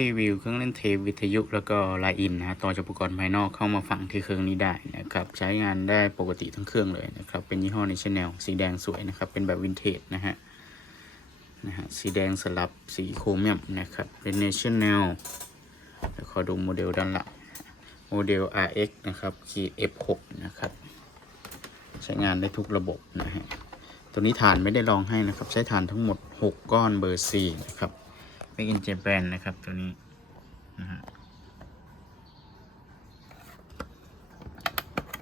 รีวิวเครื่องเล่นเทปวิทยุแล้วก็ไลน์อินนะฮะต่อจากอุปกรณ์ภายนอกเข้ามาฝังที่เครื่องนี้ได้นะครับใช้งานได้ปกติทั้งเครื่องเลยนะครับเป็นยี่ห้อในชแนลสีแดงสวยนะครับเป็นแบบวินเทจนะฮะนะฮะสีแดงสลับสีโครเมียมนะครับเป็นในชแนลเดี๋ยวขอดูโมเดลด้านหลังโมเดล RX นะครับขีด F6 นะครับใช้งานได้ทุกระบบนะฮะตัวนี้ฐานไม่ได้ลองให้นะครับใช้ฐานทั้งหมด 6 ก้อนเบอร์4นะครับ เป็นอินเจแปนนะครับตัวนี้นะฮะ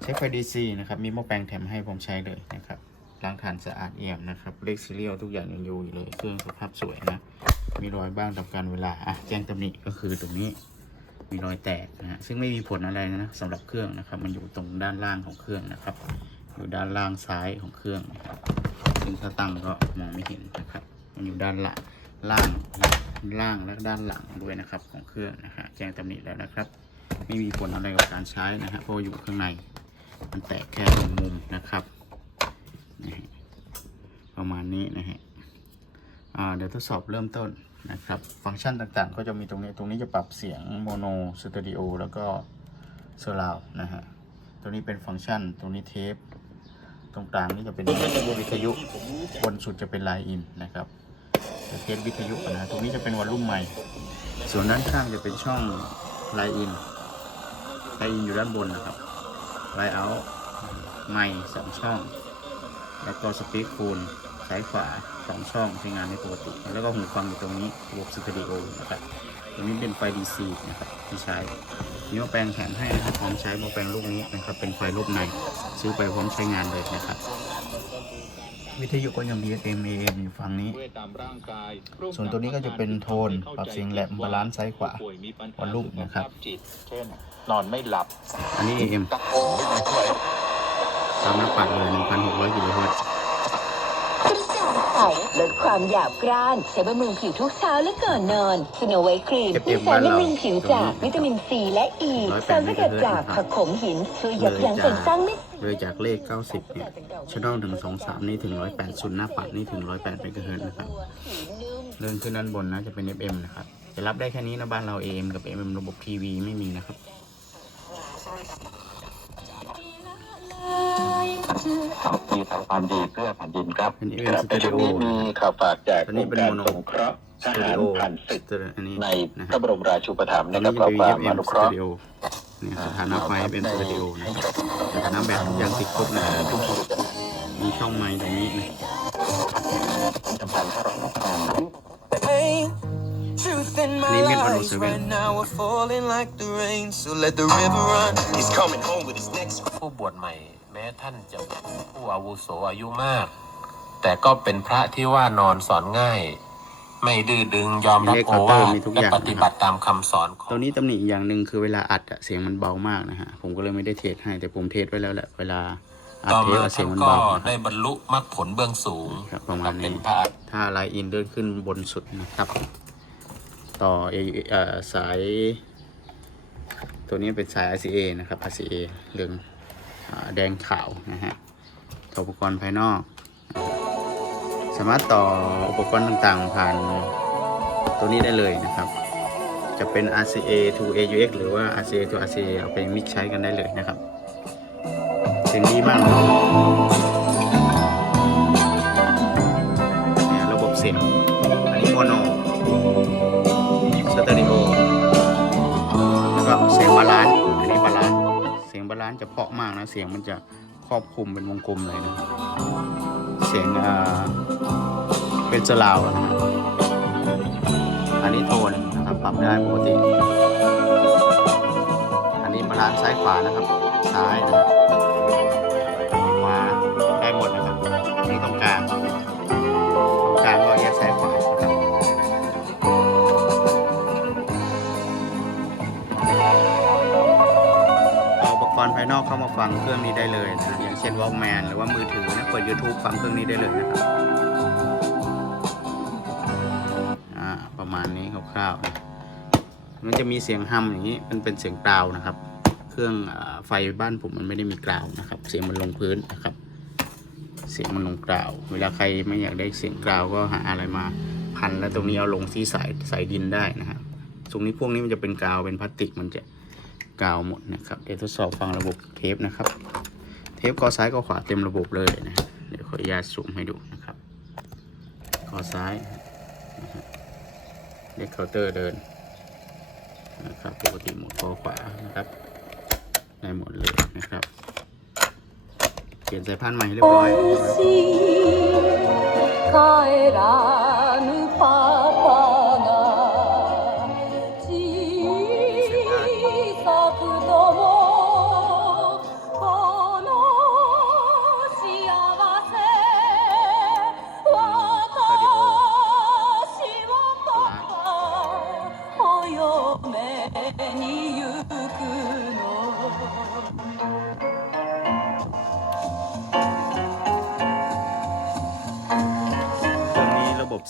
ใช้ไฟ DC นะครับ มีหม้อแปลงแถมให้ผมใช้เลยนะครับล้างฐานสะอาดเอี่ยมนะครับเลขซีเรียลทุกอย่างยังอยู่เลย เครื่องสภาพสวยนะ มีรอยบ้างตามการเวลาอะแจ้งตำหนิก็คือตรงนี้มีรอยแตกนะฮะซึ่งไม่มีผลอะไรนะสำหรับเครื่องนะครับ มันอยู่ตรงด้านล่างของเครื่องนะครับ อยู่ด้านล่างซ้ายของเครื่องนะครับซึ่งถ้าตั้งก็มองไม่เห็นนะครับ มันอยู่ด้านลังล่าง ล่างและด้านหลังด้วยนะครับ ของเครื่องนะฮะแจ้งตำหนิแล้วนะครับ ไม่มีผลอะไรกับการใช้นะฮะเพราะอยู่ข้างใน มันแตกแค่ตรงมุมนะครับนะฮะประมาณนี้นะฮะเดี๋ยวทดสอบเริ่มต้นนะครับ ฟังก์ชันต่างๆ ก็จะมีตรงนี้ ตรงนี้จะปรับเสียงโมโนสตูดิโอแล้วก็เซอร์ราวนะฮะ ตัวนี้เป็นฟังก์ชัน ตรงนี้เทป ตรงกลางนี่จะเป็นวิทยุ บนสุดจะเป็นไลน์อินนะครับ จะเทปวิทยุนะตรงนี้จะเป็นวอลลุ่มไมค์ส่วนด้านข้างจะเป็นช่องไลน์อินไลน์อินอยู่ด้านบนนะครับไลน์เอาไมค์สองช่อง แล้วก็สปีกคูณซ้ายขวาสองช่องใช้งานได้ปกติ แล้วก็หูฟังอยู่ตรงนี้ระบบสตูดิโอนะครับตรงนี้เป็นไฟ DC นะครับที่ใช้มีหม้อแปลงแถมให้นะครับพร้อมใช้หม้อแปลงลูกนี้นะครับเป็นไฟรูปในซื้อไปพร้อมใช้งานเลยนะครับ วิทยุก็ยังมี FM AM อยู่ฝั่งนี้ ส่วนตัวนี้ก็จะเป็นโทนปรับเสียงแหลมบาลานซ์ซ้ายขวาวอลลุ่มนะครับเช่นนอนไม่หลับ อันนี้ AM ตามหน้าปัดเลย1,600กิโลเฮิรตซ์กระจ่างใสลดความหยาบกร้านใช้บำรุงผิวทุกเช้าและก่อนนอนสโนไวท์ครีมที่สารบำรุงผิวจากวิตามินซีและอ e, ีสารสกัดจากผักขมหินช่วยยับยั้งการสร้างเม็ดเลยจากเลข 90เนี่ยชแนลถึง23 นี่ถึง 108ศูนย์หน้าปัดนี่ถึง 108เมกะเฮิรตซ์นะครับเลื่อนขึ้นด้านบนนะจะเป็น FM นะครับจะรับได้แค่นี้นะบ้านเรา AM กับ FM ระบบทีวีไม่มีนะครับ มีทางความดีเพื่อแผ่นดินครับอันนี้เป็นครับสตูดิโอในช่วงนี้มีข่าวฝากจากอันนี้เป็นองค์โมโนการสงเคราะห์ทสตูหาดิรโอผ่านศึกอันนี้ในนะพครัระบบรมราชูปถัมภ์อันนะครันี้บจะเพื่อเป็นความ FM อนุเคราะห์ Studio เนี่ยสถานะไฟ FM Studio นะครับสถานะแบบยังติดครบนะครับมีช่องไมค์ตรงนี้นะสัมพันธ์พระรอง Hey, truth in my Name it life 107. right now are falling like the rain. So let the river run. He's coming home with his next. ผู้บวชใหม่ แม้ท่านจะเป็นผู้อาวุโสอายุมาก แต่ก็เป็นพระที่ว่านอนสอนง่าย ไม่ดื้อดึงยอมรับมีเลขโอวาเคาน์เตอร์ทมีทุกอและย่างปฏิบัติตามคำสอนของตัวนี้ตำหนิอีกอย่างหนึ่งคือเวลาอัดอะเสียงมันเบามากนะฮะผมก็เลยไม่ได้เทสให้แต่ผมเทสไว้แล้วแหละเวลาอัดต่อเทสมาอะเสียท่างนมันก็เบานะคได้รับบรรลุมรรคผลเบื้องสูงครับประมาณเป็นี้นพระถ้าไลน์อินเลื่อนขึ้นบนสุดนะครับ ต่อเอเอ่อสาย ตัวนี้เป็นสาย RCA นะครับ RCA เรื่องอา แดงขาวนะฮะต่ออุปกรณ์ภายนอก สามารถต่ออุปกรณ์ต่างๆ ผ่านตัวนี้ได้เลยนะครับ จะเป็น RCA to AUX หรือว่า RCA to RCA เอาไปมิกซ์ใช้กันได้เลยนะครับเสียงดีมากเนี่ยระบบเสียง มากนะเสียงมันจะครอบคลุมเป็นวงกลมเลยนะเสียงเป็นสลาวนะฮะอันนี้โทนนะครับปรับได้ปกติ อันนี้บาลานซ์ซ้ายขวานะครับซ้ายนะครับายนอกเข้ามาฟังเครื่องนี้ได้เลยนะอย่างเช่น Walkman หรือว่ามือถือนะเปิด YouTube ฟังเครื่องนี้ได้เลยนะครับอ่าประมาณนี้คร่าวๆมันจะมีเสียงฮัมอย่างนี้มันเป็นเสียงกราวนะครับ เครื่องไฟบ้านผมมันไม่ได้มีกราวนะครับ เสียงมันลงพื้นนะครับ เสียงมันลงกราว เวลาใครไม่อยากได้เสียงกราวก็หาอะไรมาพันแล้วตรงนี้เอาลงที่สายสายดินได้นะฮะตรงนี้พวกนี้มันจะเป็นกาวเป็นพลาสติกมันจะ กาวหมดนะครับ เดี๋ยวทดสอบฟังระบบเทปนะครับ เทปกอซ้ายกอขวาเต็มระบบเลยนะเดี๋ยวขออนุญาตซูมให้ดูนะครับกอซ้ายเด็กเคาน์เตอร์เดินนะครับปกติหมดกอขวานะครับได้หมดเลยนะครับเปลี่ยนสายพานใหม่เรียบร้อย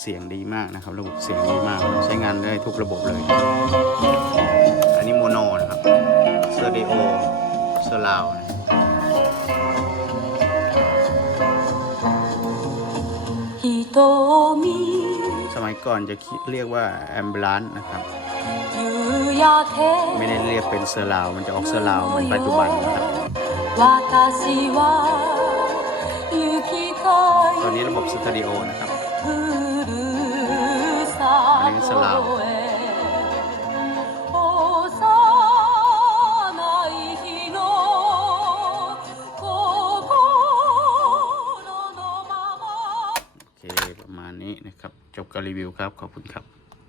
เสียงดีมากนะครับ ระบบเสียงดีมาก ใช้งานได้ทุกระบบเลย อันนี้โมโนนะครับสเตอริโอสลาวนะสมัยก่อนจะเรียกว่าแอมบลานนะครับ ไม่ได้เรียกเป็นเซอลาว มันจะออกเซอลาวเหมือนปัจจุบันนะครับตอนนี้ระบบสตูดิโอนะครับ ลาวประมาณนี้นะครับ จบการรีวิวครับ ขอบคุณครับ